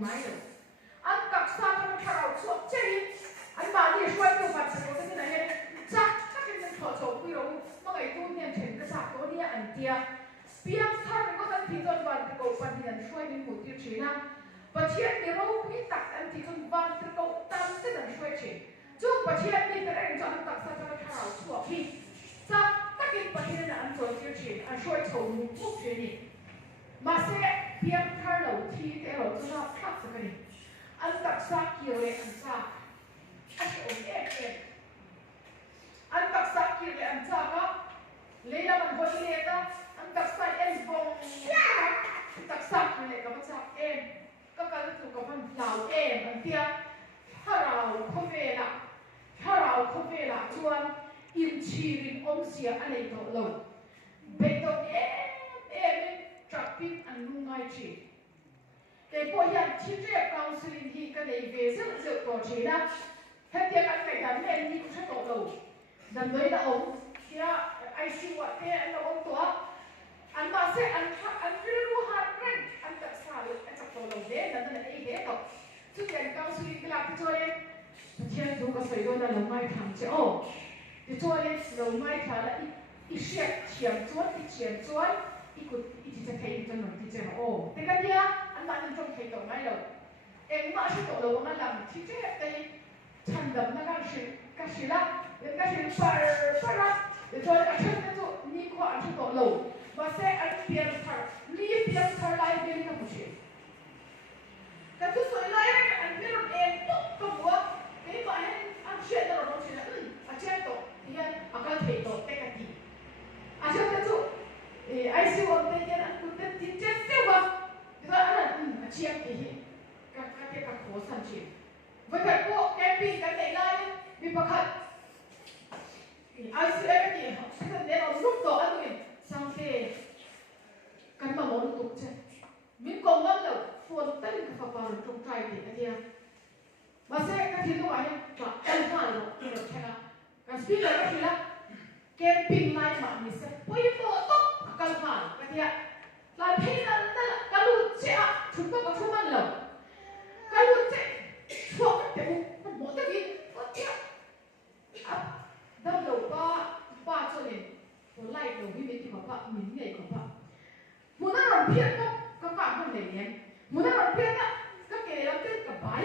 ngai lo an tak sa kan tharau chuak chei an ba ni shwai tu pat se ko te na he cha ta kin na tho tho pi ro ma ngai tu nian then ka sa ko ni an tia piang thar ko tan thi don ban ko pan ni an shwai ni mu ti china pathian ni ro ni tak an thi don ban ko tam te an shwai che chu pathian ni ka reng chon tak sa kan tharau chuak hi cha ta kin pathian an tho ti chi an shwai tho mu mu che ni mà sẽ piang thar lo thi te lo chu na thak sa kani an tak sa ki le an sa a se o e an tak sa ki le an sa ka le la man ho le ta an tak sa en bong tak sa ki le ka ma sa en ka ka tu ka van lao en an tia harau kho ve la chuan im chi rin om sia a le to lo be to trapin an nungai chi ke po yan chi tre counseling hi ka nei ve zeu to chi na hetia kan kai dan men ni ku sa to lo dan doi da om kia ICU wa te an om to an ma se an ru ha ren an ta sa lo an ta to lo de dan na ei de to chu ken counseling ka la ti choi pathian du ka soi do na lo mai thang che o ti choi lo mai tha la i shiak chiam chuan i chiam chuan ikut itiจะใครจะหนุนที่จะโอ้แต่กันเนี่ยอันนั้นจงใครต่อไม่หรอกเอ็งมาชิโตโลงนั่นหลังที่จะไปฉันดำนักการศิลป์เป็นการศิลป์ปาระเดี๋ยวตัวการศิลป์นั่นตัวนี่ขวานชิโตโลมาเสอันเปลี่ยนทาร์นี่เปลี่ยนทาร์ไลน์เปลี่ยนกับผู้ชายกันทุกส่วนไลน์อันเปลี่ยนเองปุ๊บก็บัวนี่มาให้อันเชื่อตลอดผู้ชายอันเชื่อตัวที่อันอาการเทโตเตกันดีอันเชื่อตัวICU om te yan an kun tin che sewa ita an chiam ti hi ka te ka kho san chi vai ka ko camping ka nei lai mi pakhat ICU ni ha ne no lup to an ni sang te kan ma mo tu che min ko ngam lo phone tan ka fa pa ro trong trai ti atia ma se ka thi lo ai ka an ha lo ti ro thena ka speaker ka thila camping mai ma ni se poi to toกันผ่านกันเนี่ยลายเพลงนั้นกันรู้เจ้าชุดก็ชุดมันเลยกันรู้เจ้าช่วงเดี๋ยวมันหมดจะกินก็เจ้าอ่ะดังเราป้าเจ้าเนี่ยคนไล่เราวิมิตของพระมินใหญ่ของพระมุนาเราเพี้ยนก็กางคนไหนเนี่ยมุนาเราเพี้ยนนะก็เกลี่ยเราเต้นกับบ่าย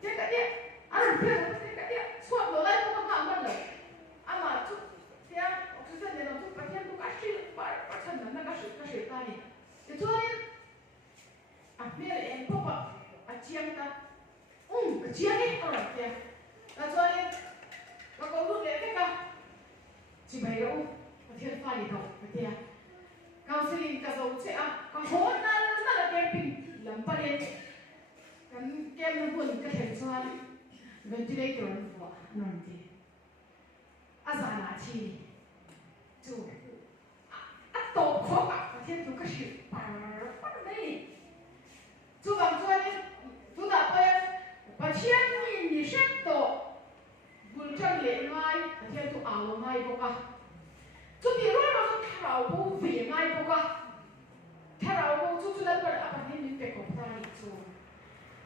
เจ้ากันเนี่ยอันนั้นเพี้ยนเราเต้นกันเนี่ยช่วงเราไล่ก็กางคนเลยอันมาชุดเจ้าชุดเส้นเนี่ยเราชุดประเทศทุกอาชีพฉันนั้นก็สืบตานี่แต่ช่วยอ่ะเมื่อเองพวกอ่ะเชียงกันเชียงนี่อะไรเนี่ยแต่ช่วยก็ก็รู้เลยกันจิบไปรู้ประเทศฟ้านี่เราประเทศเขาสิ่งก็จะเชื่อก็โหนั่นเกมปิ้งลำประเด็นกันเกมนั้นคนก็เห็นช่วยเวนติเลเตอร์หัวนั่นทีอาจารย์อาชีจู่ตกครบอ่ะประเทศทุกสิ่งปัดไม่จูบางตัวเนี่ยจูดับไปประเทศนี่เช่นตัวบุญจังเลี้ยงไงประเทศตัวเอาไงพวกอ่ะจูที่รู้เราต้องถ้าเราบูฟีไงพวกอ่ะถ้าเราบูจูแล้วก็อ่ะประเทศนี้เป็นของไทย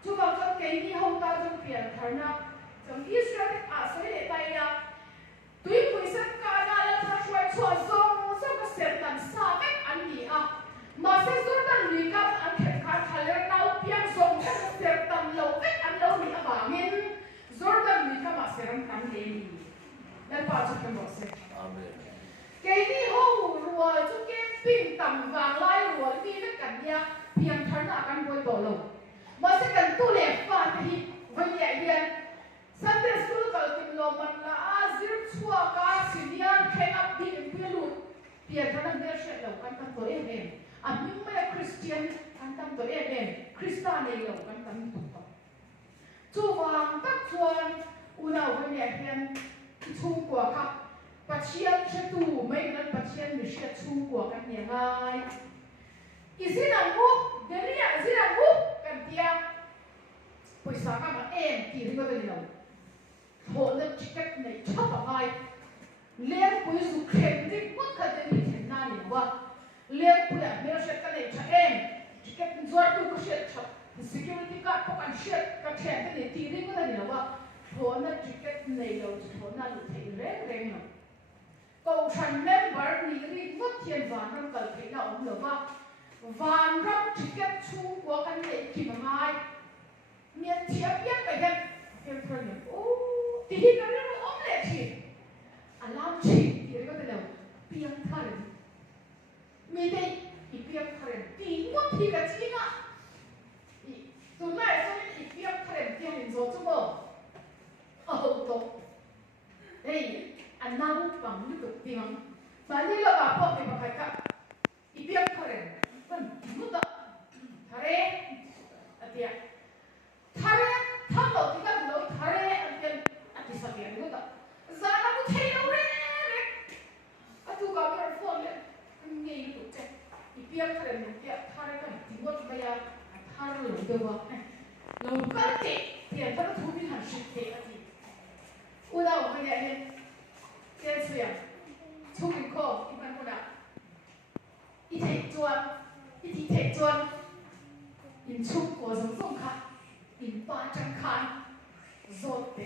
จูบางตัวเกี่ยนี่ห้องตาจงเปลี่ยนฐานะจงอิสราเอลอาศัยในไทยนะตุยคุยสักการณ์แล้วถ้าช่วยช่วยส่งก็เสร็จตันสาเอ็กอันนี้อ่ะมาเสร็จตันนี้กับอันแข่งขันทะเลเราเพียงส่งแค่เสร็จตันเราเอ็กอันเรานี่อ่ะบางมินจอร์แดนนี้ก็มาเสร็จตันเดนี่แล้วป้าจะเป็นบอกเสร็จเกนี่ห้องรัวจุกเก็บปิ้งต่ำวางไล่รัวมีนักกันเนี่ยเพียงทันอาการบวยโตลงมาเสร็จกันตู้เล็กฟ้าที่วันใหญ่เรียนสันเดสคูลก็ติดลมมันละซิร์ฟชัวกาสิเนียนแข่งอัพดีเป็นเพื่อนลูกเพียงท่านั้นเดียวเสร็จแล้วกันตั้งตัวเองอันนี้ไม่คริสเตียนกันตั้งตัวเองคริสตานีแล้วกันตั้งตัวจูวางตักชวนอุณาวันนี้เพียงชูกว่าครับปัจเจียนเชตูไม่งั้นปัจเจียนไม่เชื่อชูกว่ากันยังไงอีสินังมุกเดี๋ยวนี้สินังมุกกันเดียวไปสักการะเองที่เรื่องนี้เราโหนั่นชิคกี้พายชอบอะไรเลี้ยงปุยสุเข้มที่พูดกันได้ยินเห็นหน้านี่ว่าเลี้ยงปุยไม่รู้เช็ดกันเลยชะเองชิคกี้พายจวดดูก็เช็ดชะ security cardพวกอันเชียกับแทนกันทีนี้ก็ได้นะว่าพอนั่นจิกเก็ตในเราจะพอนั่นลุยเร่งเนาะก็ฉันเมมเบอร์นี่รีบวัดเทียนวันรับกันที่เราหรือว่าวันรับจิกเก็ตชูกว่ากันเลยกี่มาไม่เมียเทียบยังไปกันเพียงเท่านี้โอ้ที่ที่เราเรียกว่าออมเล็ตชีอันล้ำชีที่เรียกว่าเราเพียงเท่านี้มีได้อีเพียงเท่านี้ที่วัดที่กันจริงอ่ะตัวแม่ตัวนี้อีเพียงเท่านี้ที่เห็นโซ่ชั่วโมงโอ้โหเฮ้ยอันนั้นฟังดูดีมั้งมาเนี่ยเราแบบพวกเป็นแบบกันอีเพียงเท่านี้มันมุดอ่ะทะเลอะไรอ่ะทะเลทั้งหมดที่กันเราทะเลอันที่สักอย่างมุดอ่ะซาลาบุเทโนเร่อะทุกคนเป็นฟอนเลยนี่ดูเจ๊อีเพียงเท่านี้เนี่ยทะเลกันที่มุดไปอ่ะทะเลหลงเดือดเราก็เจ๊เพียงแต่เราทุบที่หันชิดเจ๊อะทีอุดาวันนี้เนี่ยเจ๊เสียทุกคนก็อีมันคนละอีเทจวนอีที่เทจวนอินชุกหัวสมส่งค่ะอินป้าจังคันโซเต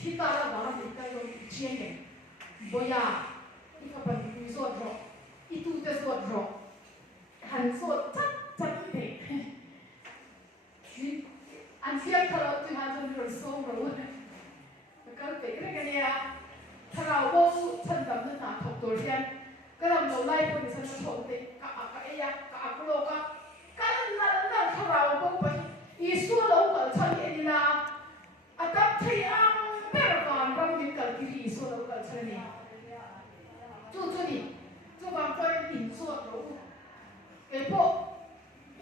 ที่ตาเราบอกว่าเป็นการลงเชียงเนี่ยบ่ยาอีกคนมีโซดรออีตูเตโซดรอหันโซดจัดเตะอันเสียงเขาเราที่หาจนเราโซ่เราเนี่ยแล้วก็เตะกันเนี่ยถ้าเราโบ้ฉันดำเนินหาถกตัวเรียนก็เราไล่คนที่ฉันจะถกเตะกับอักเอียกับอักโลกกันนั่นถ้าเราโบ้ไปอีส่วนเรากับฉันเองนะอาตับที่อังเบรกานเรามีกันที่อีส่วนเรากับฉันเนี่ยจู่นี่จู่บางคนอินส่วนเราเก็บพวก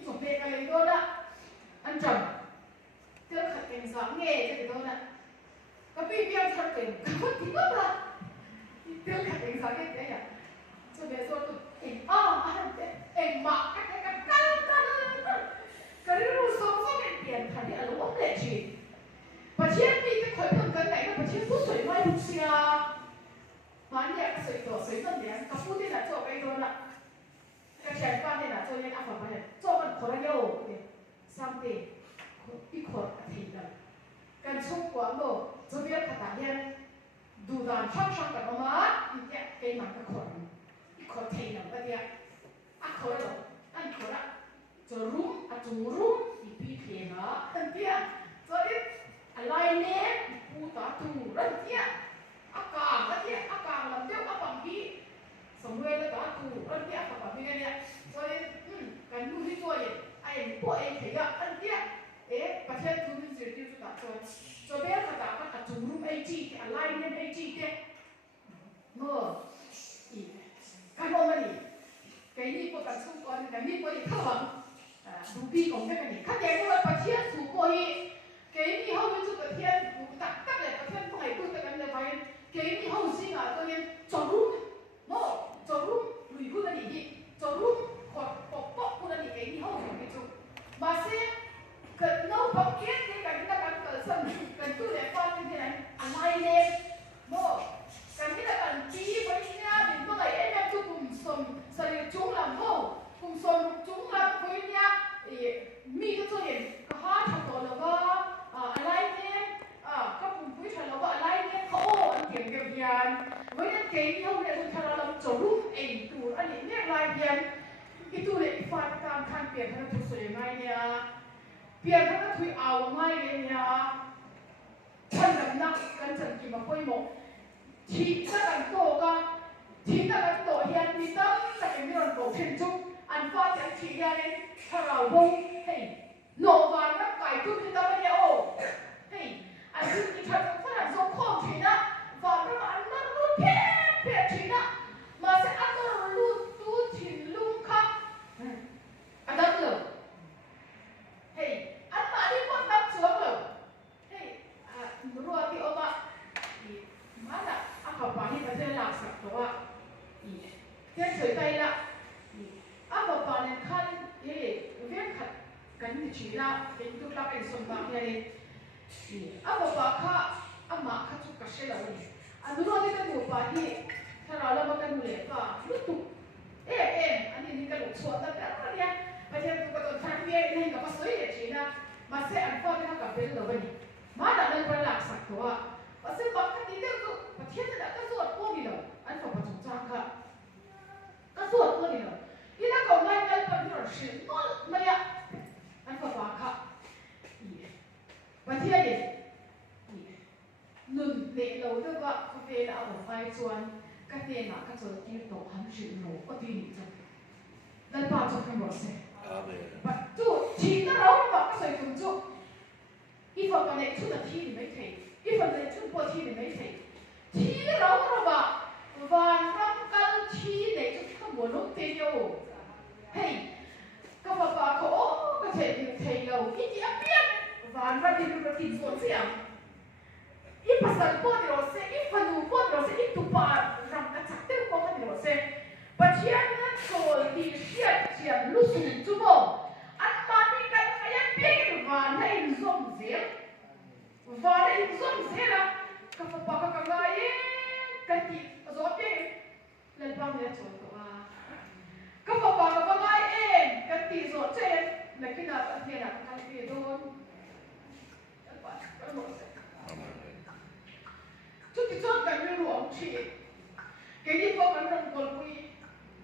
สมเด็จอะไรก็ได้อันจำเจ้าขัดเก่งสามเงี้ยจะโดนอ่ะก็พี่เบี้ยขัดเก่งก็ทิ้งก็ละเจ้าขัดเก่งสามเงี้ยเนี่ยจะเป็นส่วนตัวเองอันเองหมักก็รู้สองก็เป็นเปลี่ยนทันทีอารมณ์เลยชีประเทศนี้จะคอยเพิ่มกันไหนก็ประเทศผู้สวยไม่รู้สิอ่ะมันเนี่ยสวยตัวสวยต้นเนี่ยกับผู้ที่น่ะจบไปโดนละกระเทียมก้อนเนี่ยน่ะจบยังอ่ะฝั่งมันเนี่ยจบมันคนละโย่เนี่ยซ้ำเตะอีกคนอาทิตย์ละการชกกว่าโลจะเรียกขนาดนี้ดูดานช่างกับมาอีกเนี่ยเกมันกับคนอีกคนเทนแบบเนี่ยอ่ะคนละอันคนละจะรู้อ่ะจูรู้อีพีเทนะอันเดียจะเรียกอะไรเนี่ยผู้ตาตูรันเดียอากาศรันเดียอากาศลำเดียวอากาศที่สมัยละตาตูรันเดียอากาศที่เนี่ยจะเรียกการดูที่ตัวเองไอ้พวกเองเถียงอันเดียประเทศทุนเสียที่สุดจะเบี้ยขนาดว่าจูรุมไอจีอะไรเนี่ยไอจีเนี่ยเมื่ออีการมองมันนี่แกนี่พวกกันสู้ก่อนแต่นี่พวกอีกข้าวหวังดูปีของแกนี่ข้าแดงว่าประเทศสู้พวกอีแกนี่เขาเป็นสุดประเทศดูตักเลยประเทศพวกไอ้ตัวกันเลยไปแกนี่เขาสิงอ่ะตัวนี้จอรุมเมื่อจอรุมลุยผู้นั้นอีกจอรุมขอปกป้องผู้นั้นอีกแกนี่เขาอยู่ไม่จุมาเสียเกิดน้องพบเกี้ยที่กันที่กันเกิดสมกันตู้เล็กฟังที่ไหนอะไรเนี่ยโม่กันที่กันจีบไปที่นั่นเป็นเมื่อไหร่เนี่ยทุกกลุ่มสมสลิดจุงลำโม่กลุ่มสมจุงลำคุยเนี่ยมีก็ตัวเองก็หาทำตัวแล้วก็อะไรเนี่ยก็กลุ่มคุยทำแล้วก็อะไรเนี่ยเขาอันเก่งกับยานเว้ยนั่นเก่งที่เขาเนี่ยคุณทำเราจรุ่มเองตัวอันนี้เนี่ยลายเดียนอีตัวเล็กฟังการคันเปลี่ยนให้ทุกส่วนยังไงเนี่ยเพียงแค่คุยเอาไม่เลยเนี่ยฉันกับนักกันฉันกินมาคุยหมดทีนั่งกันโตกันทีนั่งกันโตเฮียนมีตั้งแต่ยังไม่โดนโกงเช่นจุ๊บอันฟ้าจะทีเดียวเลยถ้าเราวงเฮ้ยโนวันนักไก่ทุกที่ตั้งเนี่ยโอ้เฮ้ยอันที่ที่ฉันฝรั่งส่งข้อทีนะวันนั้นอันนั้นรู้เพี้ยทีนะมาเสร็จอันนั้นรู้ตู้ถิ่นลุงค่ะอันนั้นเลยเฮ้ยอันมาที่คนรับเชื้อเลยเฮ้ยรู้ว่าที่ออกมามาละอันเขาไปที่ประเทศลาวสักตัวเที่ยวเฉยใจละอันเขาไปเนี่ยขั้นเฮ้ยเวียนขัดกันที่ชีละเป็นทุกข์เป็นสมบัติเนี่ยอันเขาไปข้าอันมาข้าทุกข์กัดเสียเลยอันรู้ว่าที่กันอยู่ไปที่ถ้าเราเล่ากันดูเลยป่ะรู้ตุกอันนี้นี่กันหลุดส่วนแต่อะไรเนี่ย bây giờ tôi có thằng kia này nó có sấy để chỉ na mà sẽ ăn phơi nó gặp bên đầu bên mà đã nên phải làm sạch của mà sẽ bắt cái tí nữa mà thiên là cái ruột của mình rồi anh phải bắt chúng ta cả cái ruột của mình rồi đi nó còn ngay ngay phần rồi xịn nó mày ạ anh phải bắt cả và thiên gì nụn để lâu đó vợ có về là ở vai chuan cái tiền là cái rồi tiêu tổ hắn chịu nổ có tiền gì chứ lần bao cho cái bộ xe và chú chỉ nó đâu mà cái rồi cũng chú ít phần này chú là thi thì mấy thầy ít phần này chú bỏ thi thì mấy thầy thi nó đâu mà và năm cái thi này chú không muốn lúc tiền đâu hey các bà có cái thầy đâu ít gì biết và nó đi được tiền số gì à ít pasal pun di rose, ít panu pun di rose, ít tupa ram kacak tu pun di rose. Bacian sol di siap siap lusun cuma, anmani kan kaya ping vana in zom zel lah. Kapapa kagaya kati zom ping lepang dia contoh ah. Kapapa kagaya kati zom zel, lagi nak dia nak kali don. Apa? Chút thì chốt gần như luồng chị cái đi vô gần rồng cồn quy